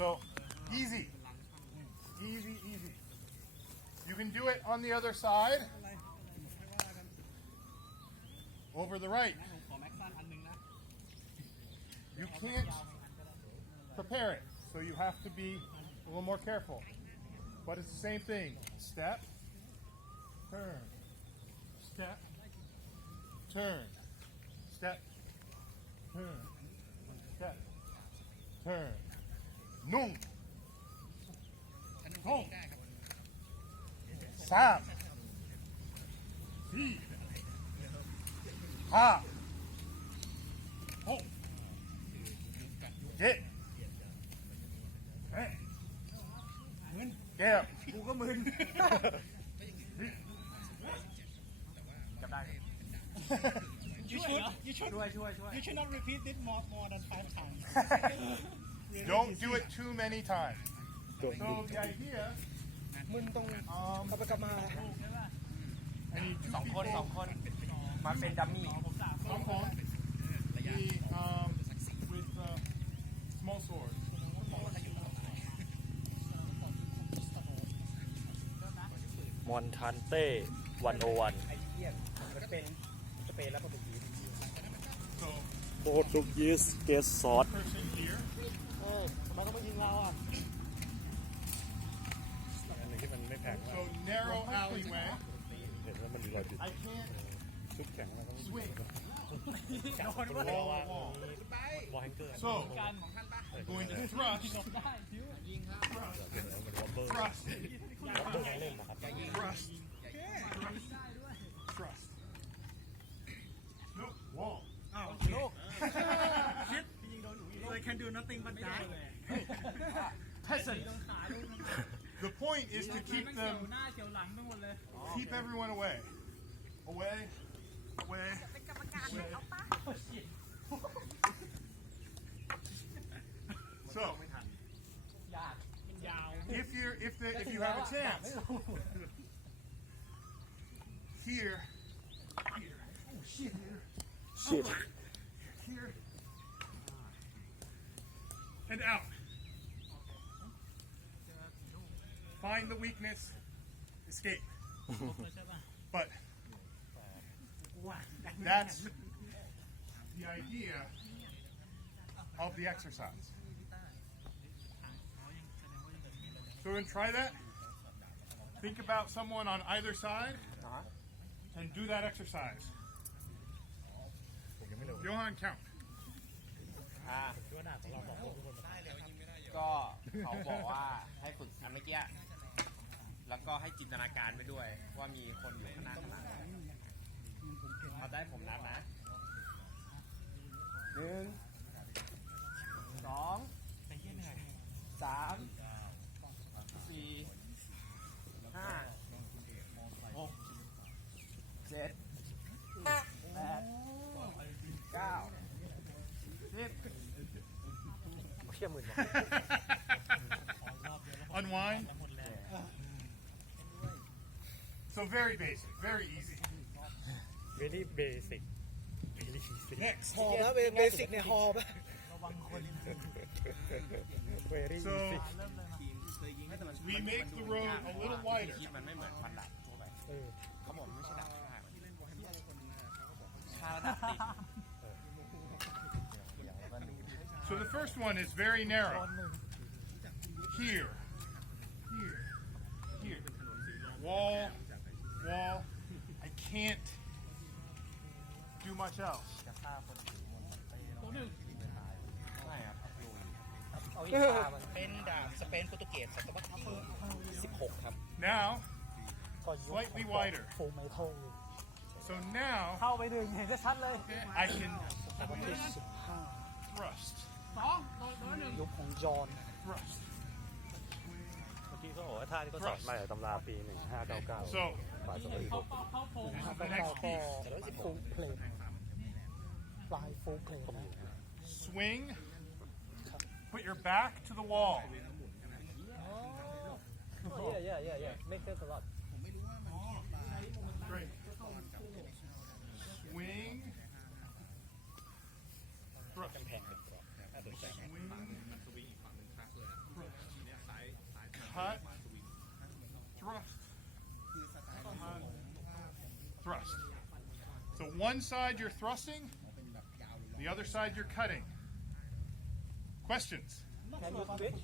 So easy, easy, easy. You can do it on the other side. Over the right. You can't prepare it, so you have to be a little more careful. But it's the same thing. Step, turn, step, turn, step, turn, step, turn. Nung. Home. Sam. Feed. Ha. Home. Get. Hey. แก้วกูก็มึนจำได้ You should not repeat it more than 5 times. Don't do it too many times. So the idea มึนตรงกลับไปกลับมา I need 2 สองคน people มาเป็นดัมมี่ 2 คน with small swords มอนทานเต้101 มันเป็นสเปนและโปรตุเกส So โปรตุเกสเกสซอส person here ทำไมต้องมายิงเราอ่ะ อันนี้ที่มันไม่แพง so narrow alleyway เห็นว่ามันมีรอยติด I can't ชุดแข็งแล้วก็ swing วอลวอลแฮงเกอร์ so going to thrust thrust thrust thrust no wall อ้าวโลกชิดยิงโดนหนูเลย can do nothing but die peasant the point is to keep them หน้าเฉียวหลังทั้งหมดเลย keep everyone away away away so if you have a chance here oh shit here and out find the weakness escape but that's the idea of the exercise. So we're going to try that. Think about someone on either side and do that exercise. Johan, count. ก็เขาบอกว่าให้ฝึกอันเมื่อกี้แล้วก็ให้จินตนาการไปด้วยว่ามีคนอยู่ข้างหน้าขนาดไหนเอาได้ผมนับนะ 1 2 3 4 5 6 7 8 9 10 เชี่ยหมื่น Unwind. So very basic, very easy. very basic very easy Next. หอบนะเบสิกในหอบระวังคน very So easy we make the road a little wider. คิดมันไม่เหมือนฟันดาบทั่วไปเขาบอกไม่ใช่ดาบชาดาบติด So the first one is very narrow. Here, here, here. Wall, wall. I can't do much else. ไม่ครับ เป็นดาบสเปนโปรตุเกสศตวรรษที่16 ครับ Now, slightly wider. โฟมไมทัล So now เข้าไปดึงเห็นชัดเลย I can thrust, ยุคของจอห์น thrust. เมื่อกี้เขาบอกว่าท่าที่เขาสอนมาจากตำราปี1599 So ฝ่ายสมัย6 the next piece. ฟูลเพลทปลายฟูลเพลท Swing. Put your back to the wall. yeah make sense a lot Great. Swing. Thrust. Swing. cut, thrust, cut, thrust. So one side you're thrusting, the other side you're cutting. Questions? Can you switch?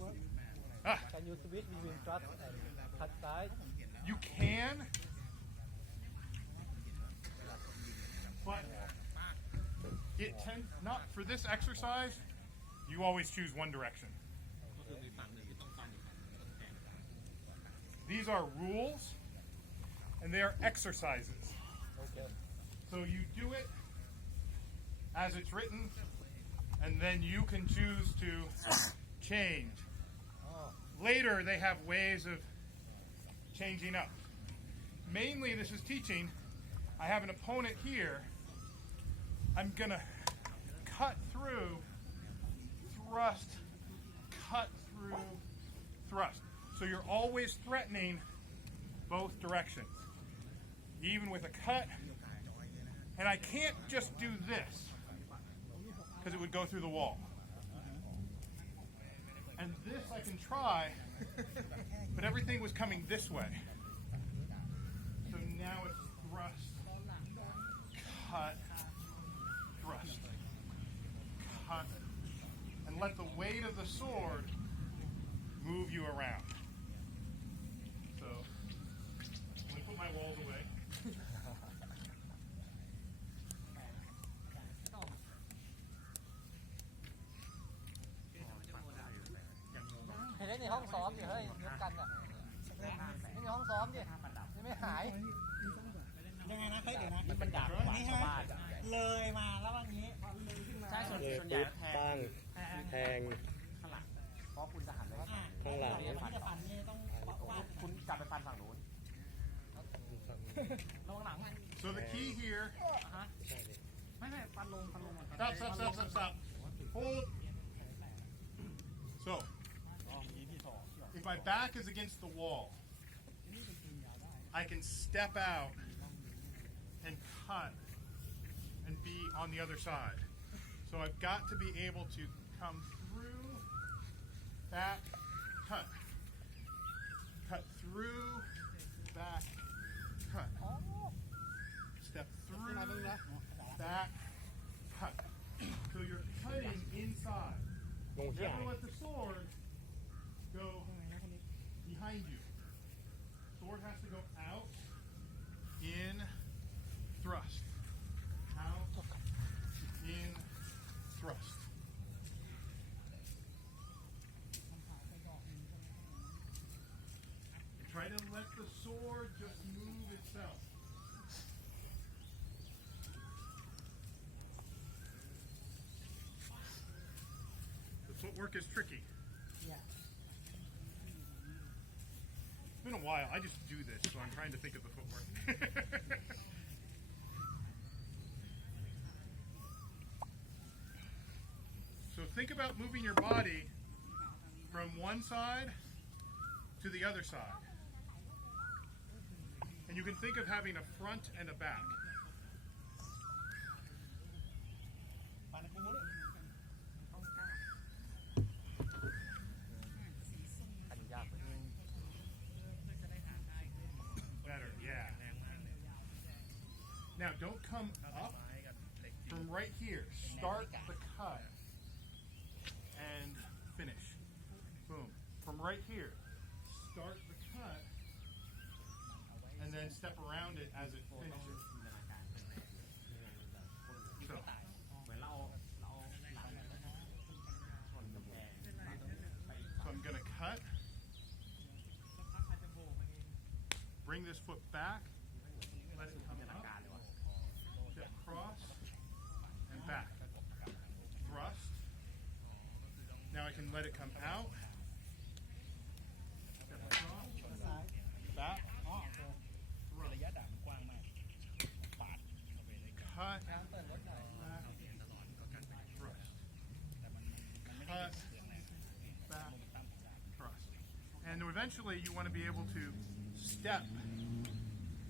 Ah, Can you switch between thrust and cut side? you can, but it tends not for this exercise. You always choose one direction. These are rules, and they are exercises. Okay. So you do it as it's written, and then you can choose to change. Later, they have ways of changing up. Mainly, this is teaching. I have an opponent here. I'm going to cut through, thrust, cut through, thrust. So you're always threatening both directions, even with a cut. And I can't just do this, because it would go through the wall. And this I can try, but everything was coming this way. So now it's thrust, cut, thrust, cut, and let the weight of the sword move you around. So, I'm going to put my walls away. เห็นไหมในห้องซ้อมเนี่ยเฮ้ยยกกันอ่ะนี่ในห้องซ้อมเนี่ยยังไม่หายยังไงนะเฮ้ยเดี๋ยวนะ มันเป็นดาบขวางชาวบ้าน เลยมาแล้ววันนี้ ใช่ส่วน เลย ใหญ่ ปุ๊บ แท ตั้ ง งแทง ข้างหลังเพราะคุณจะหันไป ข้างหลัง ที่จะฟันนี่ต้องวาด คุณกลับไปฟันฝั่งนู้นลงหลัง So the key here, ไม่ฟันลง stop. Hold. So, if my back is against the wall, I can step out and cut and be on the other side. So I've got to be able to come through, back, cut. Cut through, back, cut. Step through, back, cut. So you're cutting inside. ลงที่ไหน Never let the sword go behind you. Sword has to go out, in, thrust. Out, in, thrust. Try to let the sword just move itself. The footwork is tricky. Yeah. It's been a while. I just do this, so I'm trying to think of the footwork. So think about moving your body from one side to the other side. And you can think of having a front and a back. ฟันกูเลย อันนี้ยาก Better, yeah. Now don't come up from right here. Start the cut and finish. Boom. From right here. Start the cut and then step around it as it finishes. So, เหมือนเราหลังชนกำแพง so I'm going to cut. Bring this foot back. Let it come up. Step cross and back. Thrust. Now I can let it come out. Step across. ซ้าย Back. อ๋อโอเคระยะดาบกว้างมากปาด Cut. ทางเปิดรถหน่อย Back. Thrust. Cut. Back. Thrust. And eventually you want to be able to step.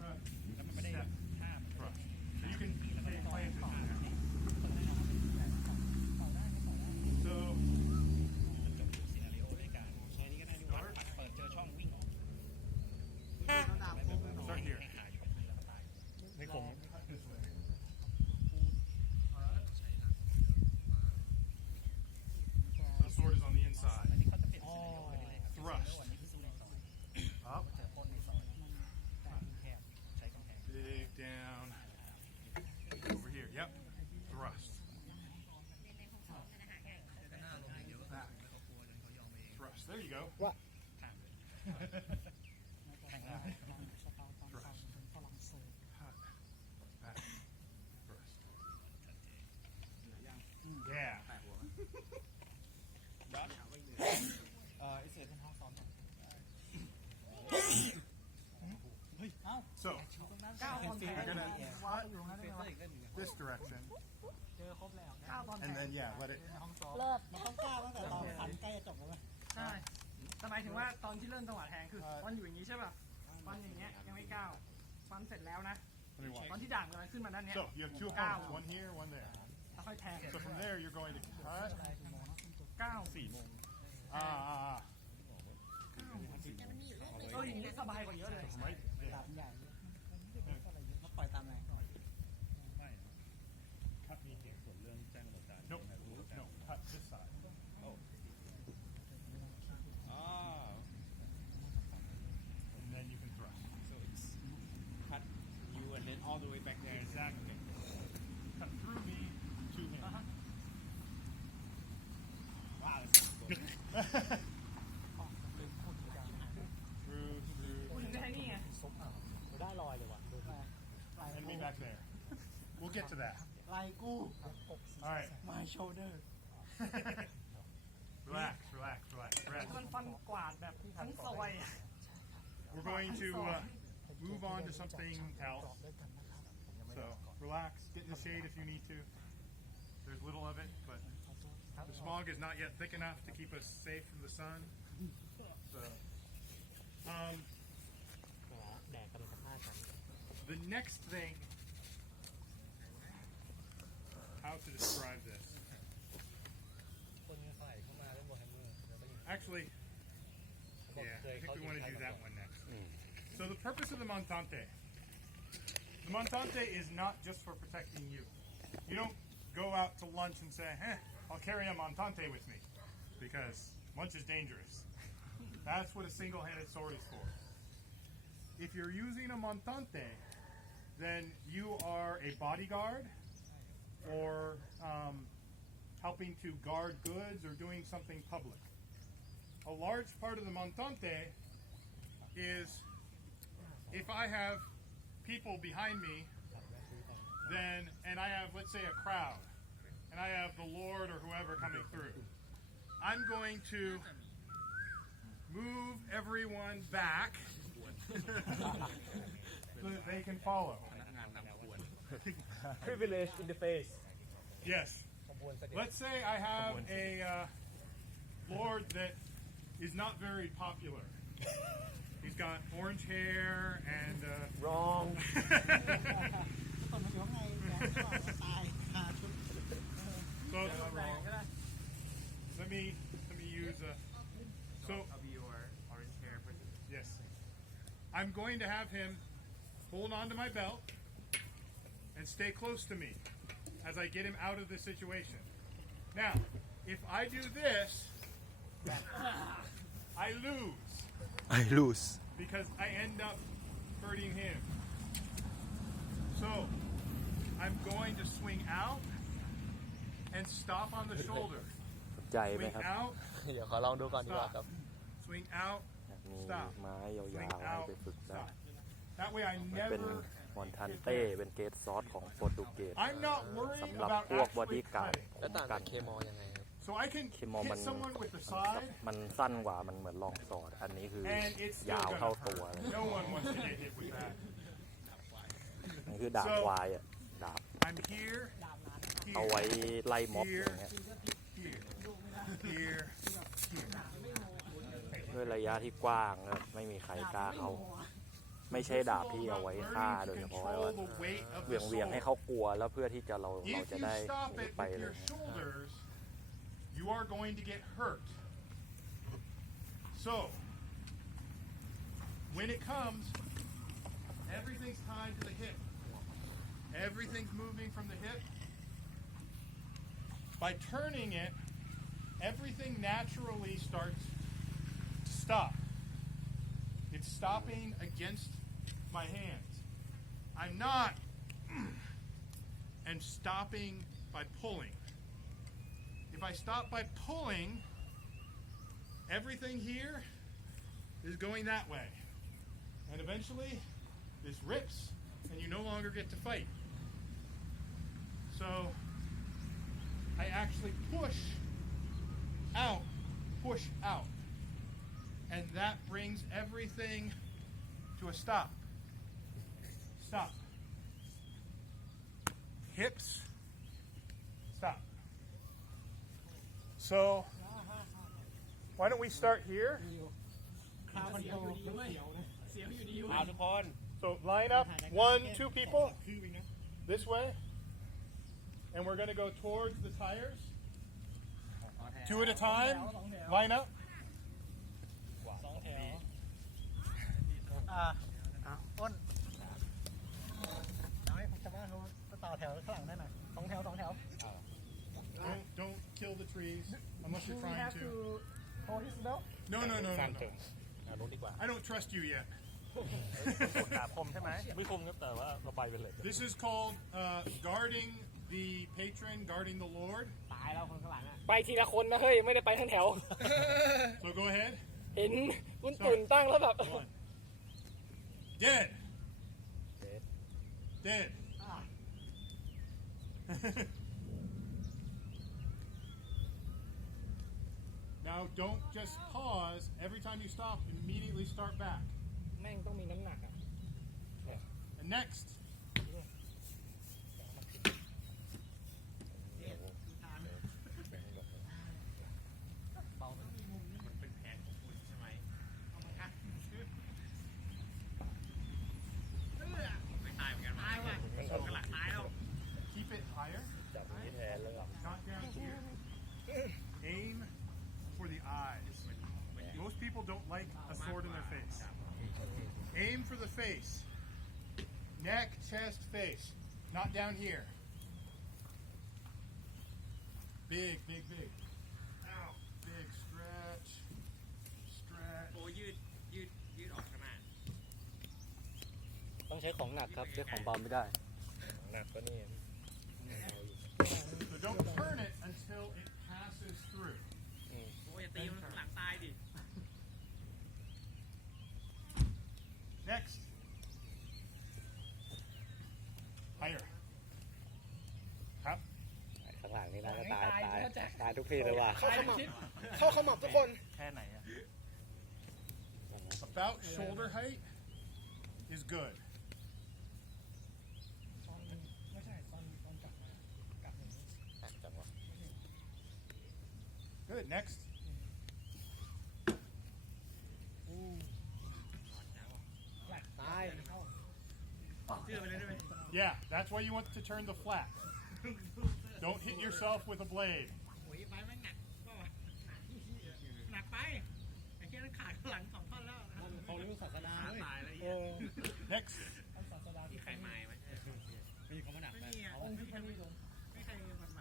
Cut. Step. Thrust. So you can stay planted. So ซีนาริโอด้วยการใช้นี่ก็ได้ด้วยปัดเปิดเจอช่องวิ่ง ว่า Yeah. อิสเซอร์เป็นห้องซ้อม So ก้าวบอลแพ้ you're gonna ว้าว cut อยู่งั้นได้ไหม this direction, เจอครบแล้วก้าวบอล and then yeah, let it. ในห้องซ้อม เลิกมันต้องก้าวตั้งแต่ตอนขันใกล้จะจบแล้วไหม ใช่แต่หมายถึงว่าตอนที่เริ่มจังหวะแทงคือบอลอยู่อย่างนี้ใช่ป่ะบอลอย่างเงี้ยยังไม่ก้าวฟันเสร็จแล้วนะ Let me watch. ตอนที่ด่างกำลังขึ้นมาด้านเนี้ย So you have two opponents, one here, one there. แล้วค่อยแทง So from there, you're going to cut. ก้าว Ah. อย่างนี้สบายกว่าเยอะเลย Right ดา there. บใหญ่แล้วปล่อยตามไหน No, no, cut this side. And then you can thrust. So it's cut you and then all the way back there. Exactly. Cut through me to him. Wow, that's good. Through. พูดถึงได้นี่ไง ได้ลอยเลยว่ะดูไหล And me back there. We'll get to that. ไหลกู All right. my shoulder Relax. มันฟันกวาดแบบทั้งซอย We're going to move on to something else. So relax. Get in the shade if you need to. There's little of it, but the smog is not yet thick enough to keep us safe from the sun. So, แดดกำลังจะพาดกัน the next thing, how to describe this? คนใส่เข้ามาเล่นบอลแฮมเมอร์ Actually, yeah, I think we want to do that one next. So the purpose of the Montante. The Montante is not just for protecting you. You don't go out to lunch and say, I'll carry a Montante with me, because lunch is dangerous. That's what a single-handed sword is for. If you're using a Montante, then you are a bodyguard or helping to guard goods or doing something public. A large part of the Montante is if I have people behind me, then, and I have, let's say, a crowd, and I have the Lord or whoever coming through, I'm going to move everyone back so that they can follow. privilege in the face Yes. Let's say I have a Lord that is not very popular. He's got orange hair and wrong ตอนมันอยู่ข้างในแดดก็ตายคาชุด so let me use so Of your orange hair person. yes. I'm going to have him hold onto my belt and stay close to me as I get him out of this situation. Now, if I do this, I lose I lose because I end up hurting him. So, I'm going to swing out and stop on the shoulder. ใจไหม Swing ครับ out, เดี๋ยวขอลองดูก่อนดีกว่าครับ swing out, มี stop. ไม้ยาว Swing ๆให้ out, ไปฝึกได้ stop. That way I มันเป็น never. มอนทันเต้เป็นเกตซอสของโปรตุเกส I'm not worried สำหรับ about พวกบอ actually ดี้การ์ด cutting. แล้วต่างกับเคมอลยังไงครับ So I can เคมอล hit มัน someone with the side, มันสั้นกว่ามันเหมือนลองสอด อันนี้คือ and it's ยา still วเท่า gonna ตัว hurt. เลย No one wants to get hit with that. นี่คือดาบควายอ่ะดาบ I'm here, เอาไว้ here, ไล่ม็อบอย่างเงี้ย here, here, here. ด้วยระยะที่กว้างนะไม่มีใครกล้าเขาไม่ใช่ดาบที่เอาไว้ฆ่าโดยเฉพาะว่า Control the weight of เวี the ยงเวียง sword. ให้เขากลัวแล้วเพื่อที่จะเรา If จะ you ได้ stop หนี it ไป with เล your ย shoulders, you are going to get hurt. So, when it comes, everything's tied to the hip. Everything's moving from the hip. By turning it, everything naturally starts to stop. It's stopping against my hands. I'm not and stopping by pulling. If I stop by pulling, everything here is going that way. And eventually, this rips, and you no longer get to fight. So, I actually push out. And that brings everything to a stop. Stop. Hips. Stop. So, why don't we start here? คามันโตด้วย เอาทุกคน So line up, 1, 2 people, this way, and we're going to go towards the tires, 2 at a time, line up. สองแถวอ้นเอาให้ผมจะว่าเขาต่อแถวข้างหลังได้หน่อยสองแถว Don't kill the trees unless you're trying to. hold his belt No. รถดีกว่า I don't trust you yet. ดาบคมใช่ไหมไม่คมครับแต่ว่าเราไปเป็นเลย This is called guarding the patron, guarding the Lord. ตายแล้วคนข้างหลังอ่ะ ไปทีละคนนะเฮ้ยไม่ได้ไปทั้งแถว So go ahead. เห็นคุณตุ่นตั้งแล้วแบบ 1. Dead. Dead. Now don't just pause. Every time you stop, immediately start back. แม่งต้องมีน้ำหนักอ่ะ And next. มันเป็นแผนของคุณใช่ไหมไม่ตายเหมือนกันตายว่ะคนข้างหลังตายแล้ว Keep it higher. จับนี้แทนแล้วก็ Not down here. Aim for the eyes. Most people don't like a sword in their face. Aim for the face. Neck, chest, face. Not down here. Big. Ow. Big stretch. โอ้ยืดออกข้างหน้า ต้องใช้ของหนักครับใช้ของเบาไม่ได้ หนักก็นี่ So don't turn it until it passes through. โอ้ยอย่าตีมันข้างหลังตายดิ Next. Higher. ครับ ข้างหลังนี่น่าจะตายทุกทีเลยว่ะ เข้าขมับทุกคน แค่ไหนอ่ะ About shoulder height is good. ไม่ใช่ตอนกลับมาอย่างนี้ จังหวะ Good. Next. Yeah, that's why you want to turn the flat. Don't hit yourself with a blade. โอ้ยไม้มันหนักก็หนักไปไอ้แค่นั้นขาดข้างหลัง2 ท่อนแล้วเขาเรียกว่าศาสดาเลย ตายแล้ว Next. ท่านศาสดาที่ ใครไม้ไหม มีเขามาหนักไปไม่ใครหวั่นไหว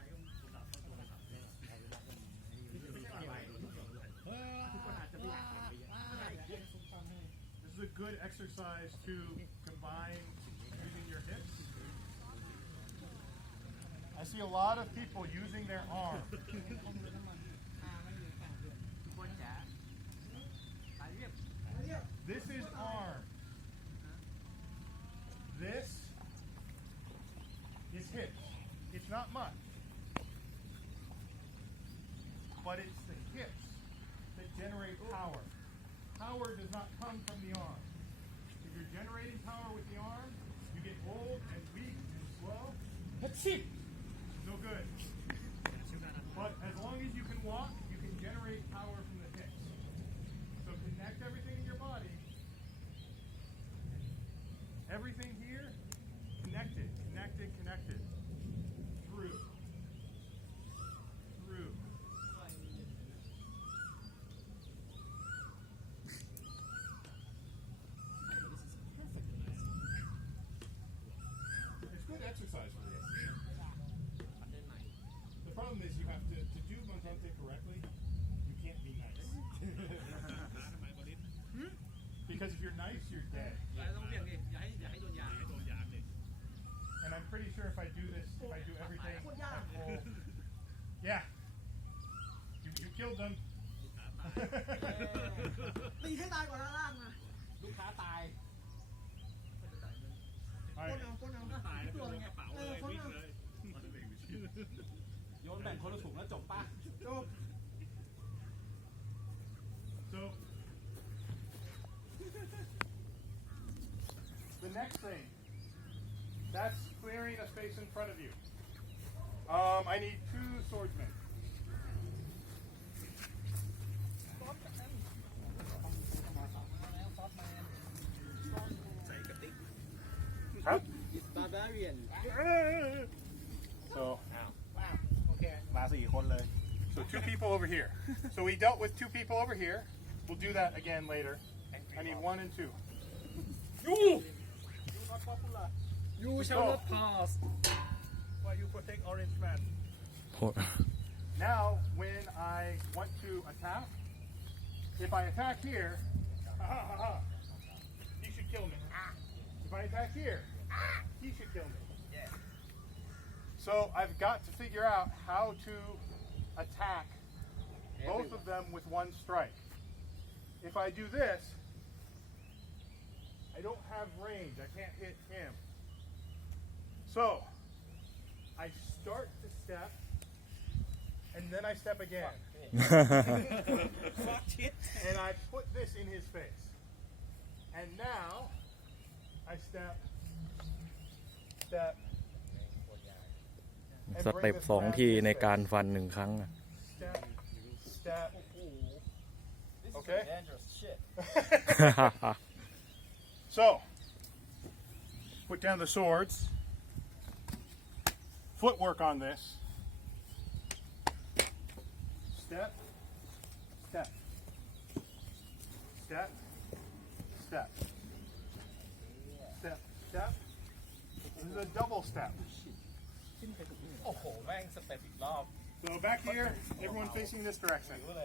This is a good exercise to combine using your hips. I see a lot of people using their arm. คนจ๋าตายเรียบ This is arm. This is hips. It's not much. But it's the hips that generate power. Power does not come from the arm. If you're generating power with the arm, you get old and weak and slow. No good. But as long as you can walk, you can generate power from the hips. So connect everything in your body. Everything here, connected. Through. It's good exercise for you. The problem is you have to do Montante correctly, you can't be nice. Because if you're nice, you're dead. ต้องเบี่ยงดิอย่าให้โดนยา And I'm pretty sure if I do this, if I do everything, I pull. Yeah. You killed them. ตีให้ตายก่อนล่างนะ ลูกค้าตาย คนเอาตายแล้วตัวไงคนเอา โยนแบ่งคนละถุงแล้วจบป่ะ จบ So the next thing, that's clearing a space in front of you. I need 2 swordsmen. ครับ Iberian So โอเค มา4 คนเลย So 2 people over here. So we dealt with 2 people over here. We'll do that again later. I need 1 and 2. You shall not pass why you protect orange man Now, when I want to attack, if I attack here, he should kill me. If I attack here, he should kill me. So I've got to figure out how to attack both of them with 1 strike. If I do this, I don't have range. I can't hit him. So I start to step, and then I step again. And I put this in his face. And now I step, and ส bring เต็ป this 2 around ที his ใน face. การฟัน 1 ครั้งอะ Step, step. Okay. dangerous shit So, put down the swords. Footwork on this. Step, step, step, step, step, step. This is a double step. โอ้โหแม่งสเต็ปอีกรอบ So back here, everyone facing this direction. รู้เลย